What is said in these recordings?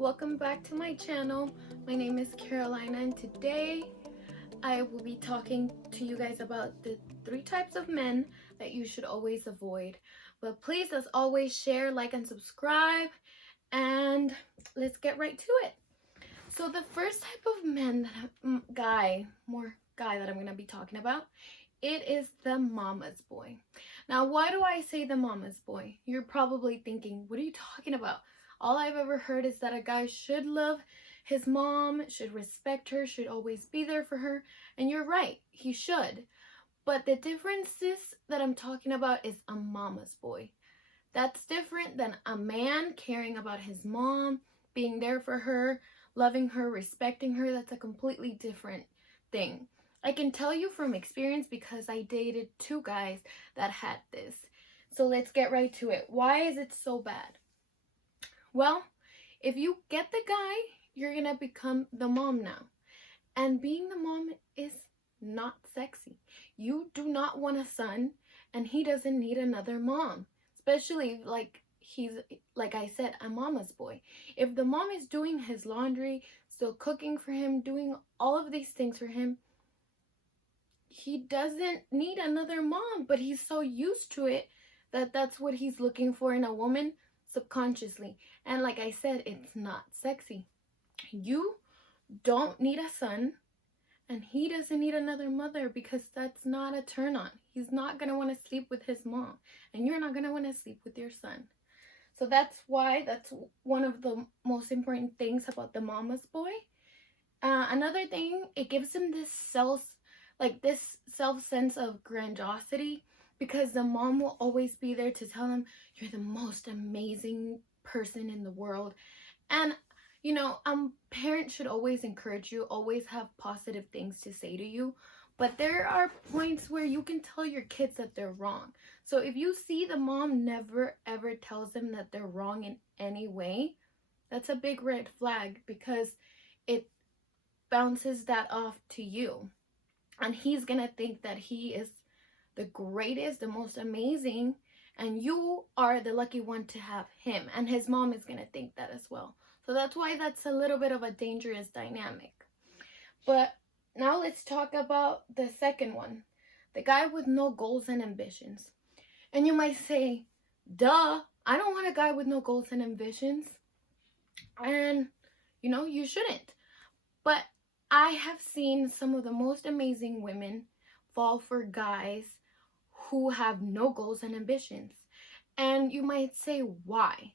Welcome back to my channel. My name is Carolina and today I will be talking to you guys about the 3 types of men that you should always avoid. But please, as always, share, like, and subscribe, and let's get right to it. So the first type of men that guy that I'm gonna be talking about, it is the mama's boy. Now, why do I say the mama's boy? You're probably thinking, what are you talking about? All I've ever heard is that a guy should love his mom, should respect her, should always be there for her. And you're right, he should. But the differences that I'm talking about is a mama's boy. That's different than a man caring about his mom, being there for her, loving her, respecting her. That's a completely different thing. I can tell you from experience because I dated 2 guys that had this. So let's get right to it. Why is it so bad? Well, if you get the guy, you're gonna become the mom now. And being the mom is not sexy. You do not want a son, and he doesn't need another mom. Especially he's, like I said, a mama's boy. If the mom is doing his laundry, still cooking for him, doing all of these things for him, he doesn't need another mom, but he's so used to it that that's what he's looking for in a woman subconsciously. And like I said, it's not sexy. You don't need a son, and he doesn't need another mother, because that's not a turn on. He's not going to want to sleep with his mom, and you're not going to want to sleep with your son. So that's why that's one of the most important things about the mama's boy. Another thing, it gives him this self sense of grandiosity, because the mom will always be there to tell him, you're the most amazing person in the world. And you know, parents should always encourage you, always have positive things to say to you. But there are points where you can tell your kids that they're wrong. So if you see the mom never ever tells them that they're wrong in any way, that's a big red flag, because it bounces that off to you. And he's gonna think that he is the greatest, the most amazing, and you are the lucky one to have him. And his mom is gonna think that as well. So that's why that's a little bit of a dangerous dynamic. But now let's talk about the second one, the guy with no goals and ambitions. And you might say, duh, I don't want a guy with no goals and ambitions. And you know, you shouldn't. But I have seen some of the most amazing women fall for guys who have no goals and ambitions. And you might say, why?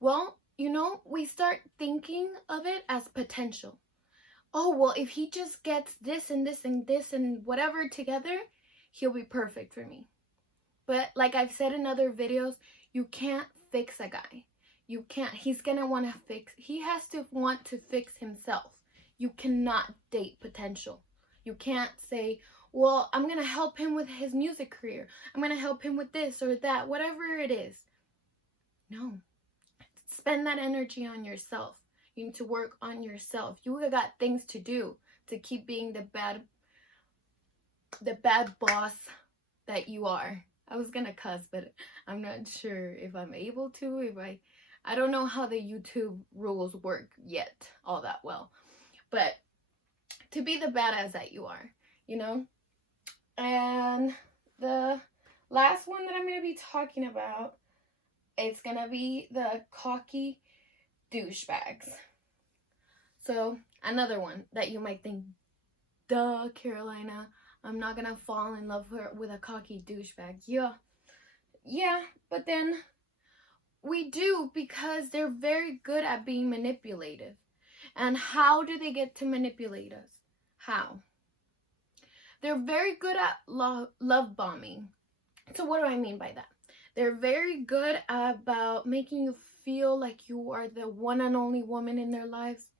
Well, you know, we start thinking of it as potential. Oh, well, if he just gets this and this and this and whatever together, he'll be perfect for me. But like I've said in other videos, you can't fix a guy. You can't. He's gonna want to fix. He has to want to fix himself. You cannot date potential. You can't say, well, I'm gonna help him with his music career. I'm gonna help him with this or that, whatever it is. No. Spend that energy on yourself. You need to work on yourself. You got things to do to keep being the bad boss that you are. I was gonna cuss, but I'm not sure if I'm able to. I don't know how the YouTube rules work yet all that well. But to be the badass that you are, you know? And the last one that I'm gonna be talking about, it's gonna be the cocky douchebags. So another one that you might think, duh, Carolina, I'm not gonna fall in love with a cocky douchebag. Yeah, but then we do, because they're very good at being manipulative. And how do they get to manipulate us? How? They're very good at love bombing. So what do I mean by that? They're very good about making you feel like you are the one and only woman in their lives,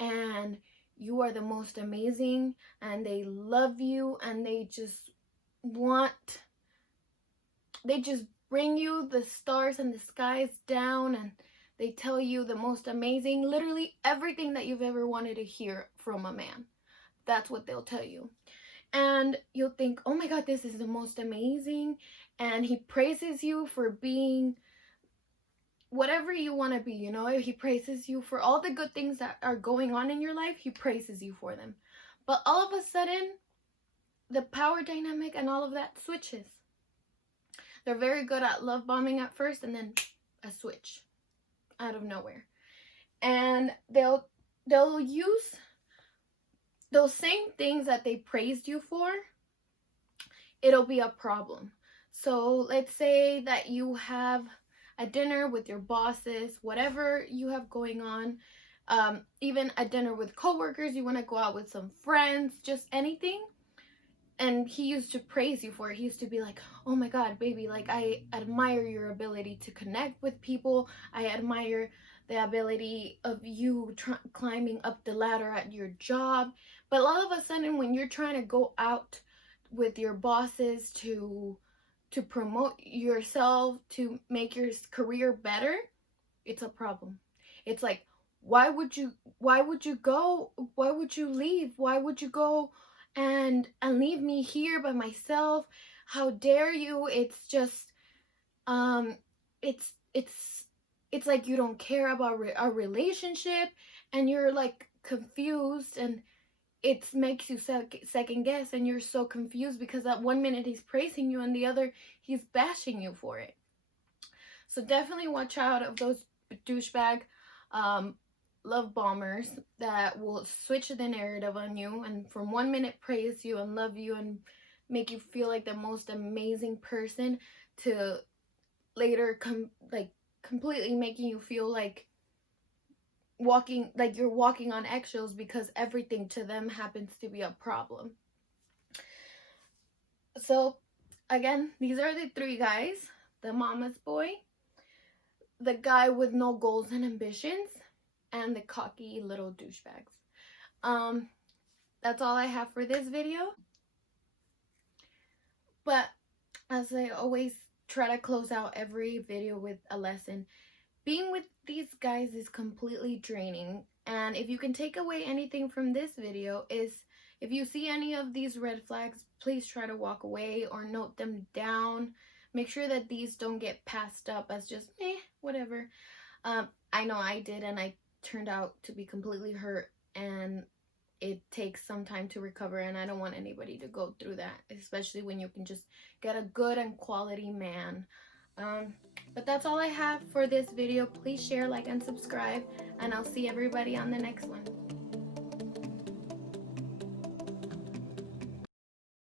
and you are the most amazing, and they love you, and they just bring you the stars and the skies down, and they tell you the most amazing, literally everything that you've ever wanted to hear from a man. That's what they'll tell you. And you'll think, oh my God, this is the most amazing. And he praises you for being whatever you want to be, you know, he praises you for all the good things that are going on in your life. He praises you for them. But all of a sudden, the power dynamic and all of that switches. They're very good at love bombing at first, and then a switch out of nowhere. And they'll use those same things that they praised you for. It'll be a problem. So let's say that you have a dinner with your bosses, whatever you have going on, even a dinner with coworkers, you want to go out with some friends, just anything. And he used to praise you for it. He used to be like, oh my God, baby, like, I admire your ability to connect with people. I admire the ability of you climbing up the ladder at your job. But all of a sudden, when you're trying to go out with your bosses to promote yourself, to make your career better, it's a problem. It's like, why would you go, why would you leave, why would you go and leave me here by myself? How dare you? It's just it's like you don't care about our relationship, and you're like confused, and it makes you second guess, and you're so confused because at one minute he's praising you and the other he's bashing you for it. So definitely watch out of those douchebag love bombers that will switch the narrative on you, and from one minute praise you and love you and make you feel like the most amazing person, to later completely making you feel like you're walking on eggshells because everything to them happens to be a problem. So again, these are the three guys: the mama's boy, the guy with no goals and ambitions, and the cocky little douchebags. That's all I have for this video. But as I always try to close out every video with a lesson, being with these guys is completely draining. And if you can take away anything from this video, is if you see any of these red flags, please try to walk away or note them down. Make sure that these don't get passed up as just whatever. I know I did, and I turned out to be completely hurt, and it takes some time to recover, and I don't want anybody to go through that, especially when you can just get a good and quality man. But that's all I have for this video. Please share, like, and subscribe, and I'll see everybody on the next one.